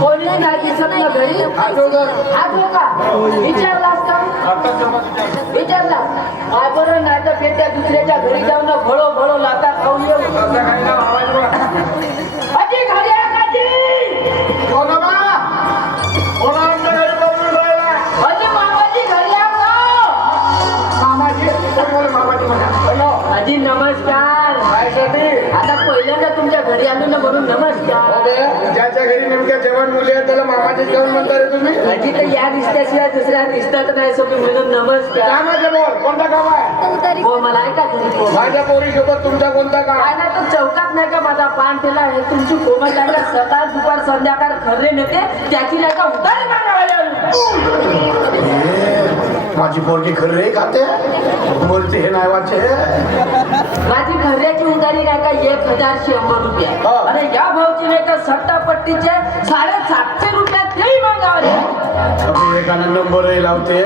कोणी नाही दिसत ना घरी का विचारला असता. विचारला. काय बरं नाही तर दुसऱ्याच्या घरी जाऊन भळो भळो लाता खाऊन येऊ. नमस्कार. ज्याच्या घरी नेमक्या जेवण मुली आहेत त्याला मामाचे जेवण म्हणता रे तुम्ही? अजी तर या रिश्त्याशिवाय दुसऱ्या रिश्त्यात नाही सोबी म्हणून नमस्कार. कामाचे बोल कोणता काम आहे? हो मला आहे का घरी फोन माझ्या पोरी सोबत तुमचा कोणता काम काय नाही तो चौकात नाही का माझा पान ठेला आहे तुमची कोमल का सकाळ दुपार संध्याकाळ खरे नेते त्याची नाही का उतारे मागायला माझी पोरगी खरं रे खाते बोलते हे नाही वाचे माझी खऱ्याची उधारी नाही का? एक हजार शंभर रुपये. आणि या भाऊची नाही का सट्टापट्टीचे साडेसातशे रुपये तेही मागावले. विवेकानंद नंबर लावते.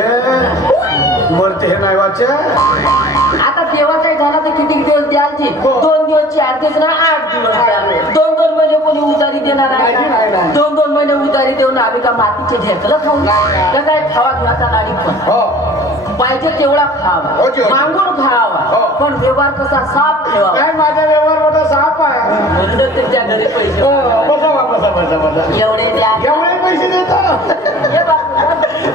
मरते हे नाही वाचे आता काही झाला तर किती दिवस द्यालची हो. दोन दिवस चार दिवस ना आठ दिवस. दोन उधारी देणार आहे नाही, नाही, का? नाही. दोन दोन महिने उधारी देऊन आम्ही का मातीचे ढेकलं खाऊन. तर काय खावा घ्याचा लाडी पण हो पाहिजे तेवढा खावा हो. मागून खावा हो. पण व्यवहार कसा साफ ठेवा काय माझा व्यवहार मोठा साप आहे म्हणून तुमच्या घरी पैसे एवढे द्या एवढे पैसे देतो.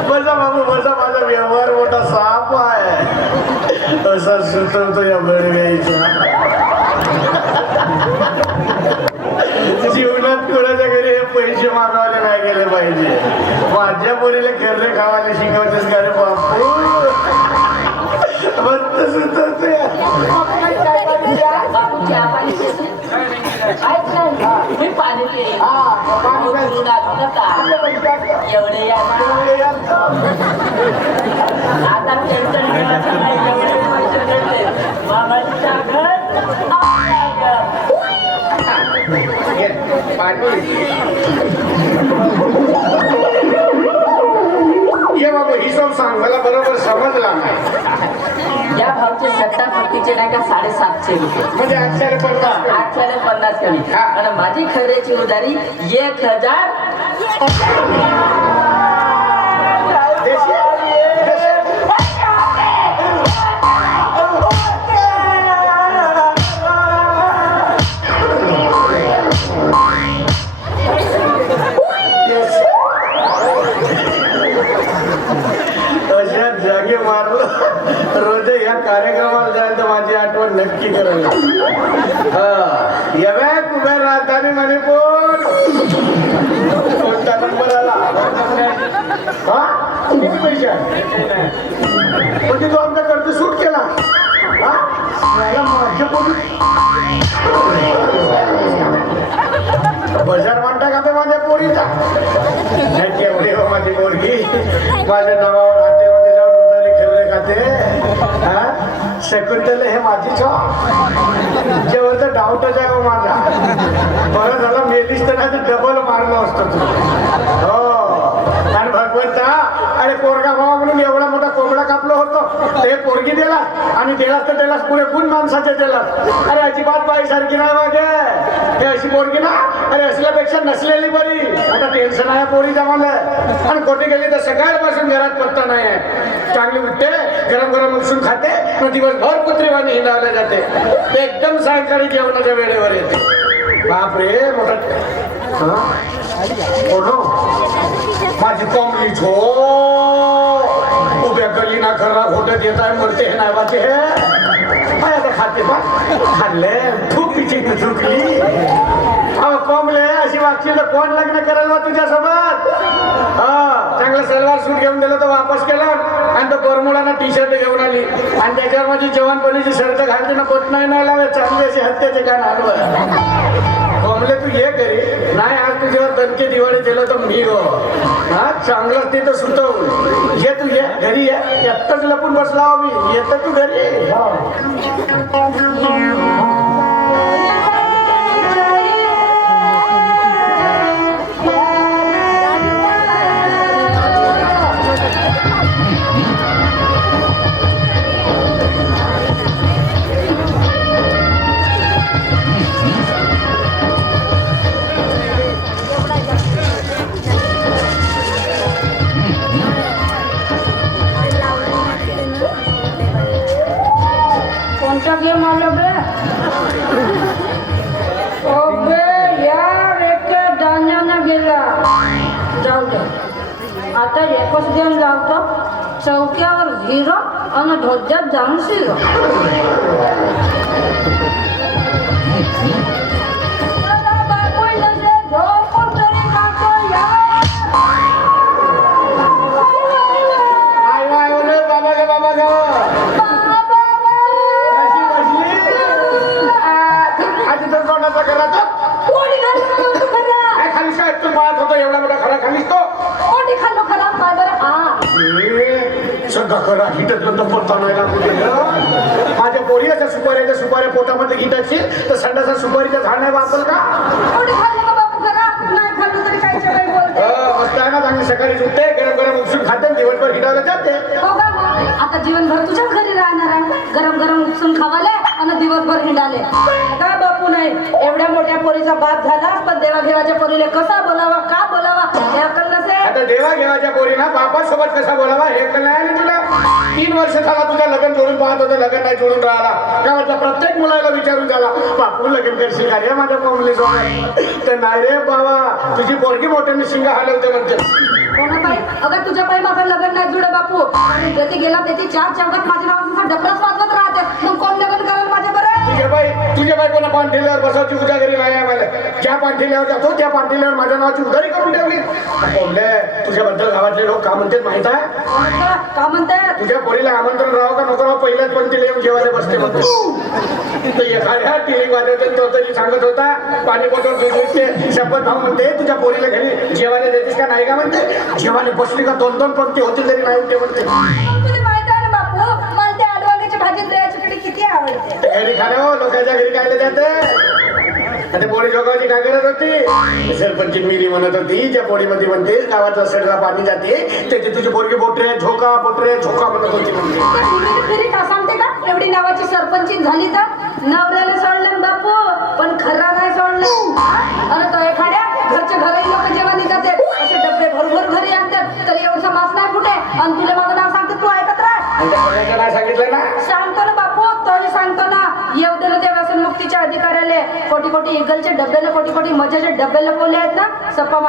बसा बाबू बसा माझा व्यवहार मोठा साप आहे असा सुचवतो या बडव्याचा जीवनात कोणाच्या घरी हे पैसे मागवले नाही गेले पाहिजे माझ्या पोरीला खेळले खावायला शिकवतेस का रे बापू. मी पाणी? एवढे. आता ये बाबू हिशोब सांग मला बरोबर समजला नाही. या भावचे सत्ता पत्तीचे नाही का साडेसातशे रुपये. म्हणजे पडतात आठशे पन्नास कमी. आणि माझी खरेची उधारी एक हजार किती पैसे आहे? म्हणजे तो आमचा कर्ज सूट केला. बजार म्हणता का ते माझ्या पोरीचा? एवढे हो माझी पोरगी. माझ्या नावावर हॉटेलमध्ये जाऊन उधारी खेळले का ते? हे? माझी हो जेव्हा तर डाऊटच आहे माझा. बरं झालं मेलीस तर नाही तर डबल मारलं असतं तू. हो. आणि भगवंता अरे पोरगा भावा म्हणून एवढा मोठा कोंबडा कापलो होतो. ते पोरगी दिला आणि दिलास तर दिलास पुढे गुण माणसाचे दिला अरे अजिबात बाई सारखी नाही मागे हे अशी पोरगी ना अरे असल्यापेक्षा नसलेली बरी. आता टेन्शन आहे पोरी जमाला आणि कोठे गेली तर सकाळपासून घरात पत्ता नाही आहे चांगली उठते गरम गरम उसून खाते मग दिवसभर कुत्रीवाणी हिंडावल्या जाते. ते एकदम सायंकाळी जेवणाच्या वेळेवर येते. बापरे हो? माझी कोंबडी छो उभ्या गलीना खरा खोटत येत आहे मरते हे नाही वाचे हे. काय आता खाते बा? खाल्ले. खूप पिची चुकली अहो कोंबले अशी वागची तर कोण लग्न करायला तुझ्यासोबत? हा चांगलं सलवार सूट घेऊन दिलं तर वापस केलं. आणि तो बरमुडाना टी शर्ट घेऊन आली. आणि त्याच्यावर माझी जवानपणीची शर्ट घालते ना पोट नाही नाही लावे चांगली अशी हत्याचे कान हलवत कोमले तू ये घरी. नाही आज तुझ्यावर दणके दिवाळी दिलं तर मी गो. हा चांगलं ते तर सुतव ये तू ये घरी ये. एकटाच लपून बसला हो मी. येतं तू घरी. आता एकच गेम लावतो चौक्यावर झिरो आणि ध्वजात जाऊन ए, सगळं खरा हिटत नंतर पत्ता नाही लागू. माझ्या पोरीच्या सुपाऱ्याच्या सुपाऱ्या पोटामध्ये हिट असतील तर संडाचा सुपारीचं झाड नाही वाचल का अ, मस्त आहे ना चांगली सकाळी उठते गरम गरम उपसून खाते दिवसभर हिटायला जाते. आता जीवनभर तुझ्याच घरी राहणार आहे. गरम गरम उपसून खावाले आणि दिवसभर हिंडाले. का बापू नाही? एवढ्या मोठ्या पोरीचा बाप झाला पण देवाघेवाच्या पोरीला कसा बोलावा का बोलावा? हे आता देवा घेवाच्या पोरीना बापासोबत कसा बोलावा हे कळलं नाही ना तुला? तीन वर्ष झाला तुझ्या लग्न जोडून पाहत होतं लग्न नाही जोडून राहिला. काय म्हटलं प्रत्येक मुलाला विचारून झाला बापू लग्न करशील का रे माझ्या कोंबली सोबत? तर नाही रे बाबा तुझी पोरगी मोठ्याने शिंगा हलवते म्हणते. कोणा अगर तुझ्या पायी माझं लग्न नाही जुडे बापू. आणि गती गेला त्याची चार चौकात माझ्या नावाचा डबलाच वाजवत राहते. मग कोण लग्न करेल तुझ्या बाई तुझ्या बाई कोणा पाणठिल्यावर बसवची उजागरी नाही मला. ज्या पाणठिल्यावर जातो त्या पाणठिल्यावर माझ्या नावाची उधारी करून ठेवली. कोंबले तुझ्याबद्दल गावातले लोक का म्हणतात माहीत आहे? का? म्हणतात? तुझ्या पोरीला आमंत्रण राहावं का नको राहावं? पहिल्याच पंक्तीला येऊन जेवायला बसते म्हणते एखाद्या टिळी वाजवते तो तरी सांगत होता पाणी बॉटल घेऊन शपथ भाऊ म्हणते तुझ्या पोरीला घरी जेवायला देतेस का नाही का म्हणते? जेवायला बसली का दोन दोन पंक्ती होतील तरी नाही ते म्हणते तुला माहीत आहे ना बापू मला ते आडवांग्याची भाजी दह्याची कढी घरी खाणं हो, लोकांच्या घरी खायला जाते आणि पोळी जोगावची काय करत होती? सरपंच मिरी म्हणत होती ज्या पोळीमध्ये म्हणते गावाच्या सडला पाणी जाते त्याची तुझी पोरगी बोटरे झोका बोटरे झोका म्हणत होती म्हणते का सांगते का? एवढी नावाची सरपंच झाली तर? नवऱ्याला सोडलं ना बापू पण खरा नाही सोडलं. आणि तो एखाद्या घरच्या घरी लोक जेव्हा निघते असे डबे भरभर घरी आणतात तरी एवढा मास नाही कुठे? आणि तुला माझं नाव पोराचं नाव सांगितलं ना? सांगतो ना बापू तोही सांगतो ना येऊ दे ना ते व्यसन मुक्तीच्या अधिकाऱ्याले कोटी कोटी इगलचे डब्याला कोटी कोटी मजाचे डब्याला बोलले आहेत ना सप्पा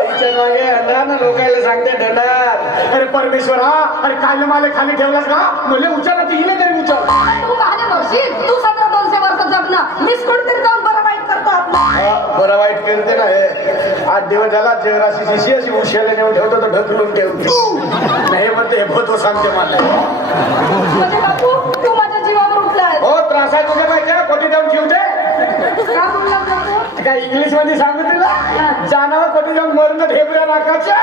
हिच्या मागे अंधार ना लोकायला सांगते दंडार अरे परमेश्वर हा? अरे काय माले खाली ठेवलास का? म्हणजे उचल ती हिने तरी उचल. तू कहाणे बघशील तू सतरा दोनशे वर्ष जगणं मीच कुठेतरी जाऊन बरं वाईट करतो ना हे आठ दिवस झाला चेहराशी शिशी अशी उशियाला नेऊन ठेवतो तर ढकलून ठेवते. नाही म्हणते हे भतो सांगते मला. म्हणजे तू हो त्रास आहे तुझ्या पाहिजे कोटी जाऊन ठेवते काय इंग्लिशमध्ये सांगू तुला जाणावं कोटी जाऊन मरून ढेबऱ्या नाकाच्या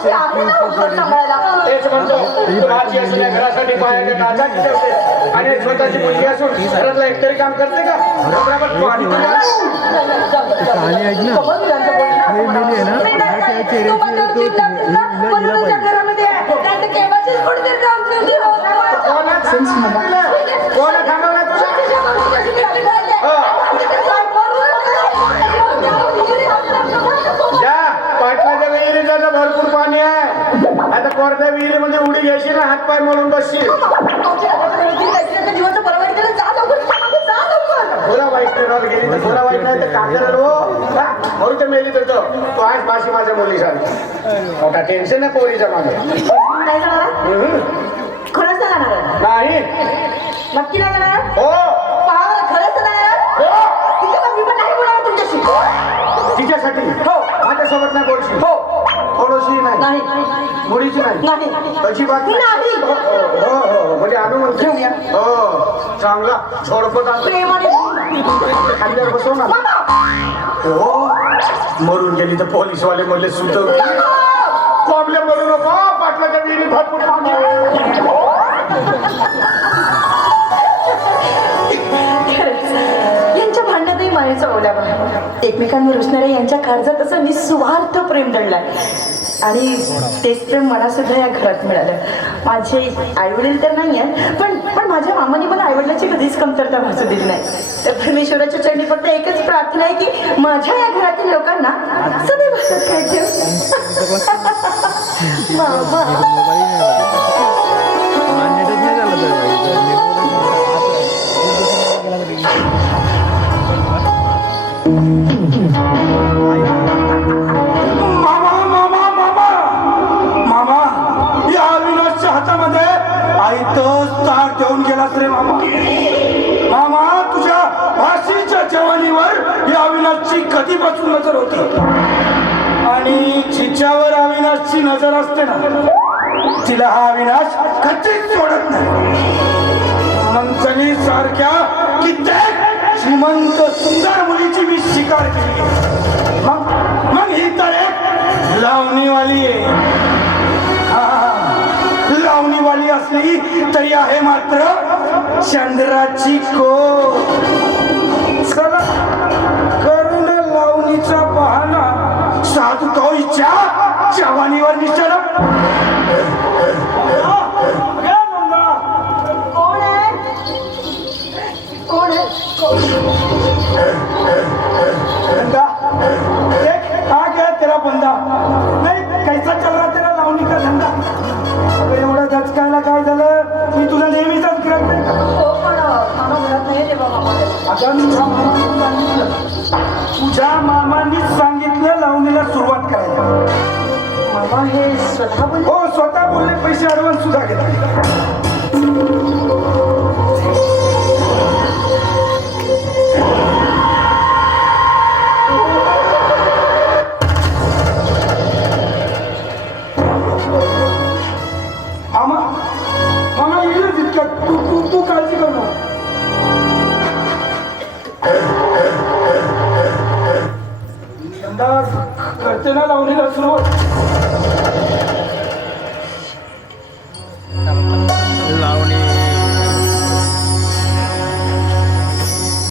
अशी आहे ना उपकार सांभाळायला. तेच म्हणतो तू घरासाठी बाहेर आणि स्वतःची मुलगी असून घरातला एकतरी काम करते का? बरोबर. तू कहाणी ऐक ना कबूल यांचं बोलणं. हे मेली आहे ना नाही, नाही, त्या नाही. चेहऱ्याची तू माझ्यावर तो जीभ लावतेस ना, हिला- म्हणून हिला तुझ्या पाहिजे. घरामध्ये आहे. नाही तर केव्हाचीच कोणीतरी जाऊन जीव दिला होता. कोणा थांबवलं कोणा थांबवलं तुला या पाटलाच्या विहिरीत आता भरपूर पाणी आहे आता कोरड्या विहिरीमध्ये उडी घ्यायची ना वाईट करावं गेली तर थोडा वाईट नाही तर हो मेली तर तो. आज माझ्या मोठा टेन्शन आहे पोरीच्या. खरंच नाही जाणार? नाही. नक्की नाही जाणार? हो. खरंच जाणार? हो. तिथे पण मी पण नाही बोलणार तुमच्याशी. तिच्यासाठी? हो. माझ्यासोबत नाही बोलशील? हो. मुलीची नाही. नाही अजिबात नाही. हो हो, हो हो म्हणजे आणू म्हणते घेऊया. हो चांगला झोडपत. प्रेमाने बसव ना हो मरून गेली तर पोलीसवाले म्हणले सुचव कॉबले मरू नको पाटलाच्या विहिरी भरपूर पाणी आहे. खरंच. यांच्या भांडणातही मायेचा ओलावा. एकमेकांवर रुसणाऱ्या यांच्या काळजात असं निस्वार्थ प्रेम दडलाय आणि तेच प्रेम मला सुद्धा या घरात मिळालं. माझे आईवडील तर नाही आहेत पण पण माझ्या मामाने मला आईवडिलाची कधीच कमतरता भासू दिली नाही. तर परमेश्वराच्या चरणी फक्त एकच प्रार्थना आहे की माझ्या या घरातील लोकांना सदैव सुखात ठेव. कधीपासून नजर होती? आणि जिच्यावर अविनाशची नजर असते ना तिला हा अविनाश कधीच सोडत नाही. मंचनी सारख्या कित्येक श्रीमंत सुंदर मुलीची मी शिकार केली. मग मग ही तर एक लावणीवाली आहे. हा, लावणीवाली असली तरी आहे मात्र चंद्राची को तुझ्या मामाने सांगितलं तुझ्या मामांनीच सांगितलं लावणीला सुरुवात करायला. मामा हे स्वतः बोल हो स्वतः बोलले पैसे ऍडव्हान्स सुद्धा घेतले.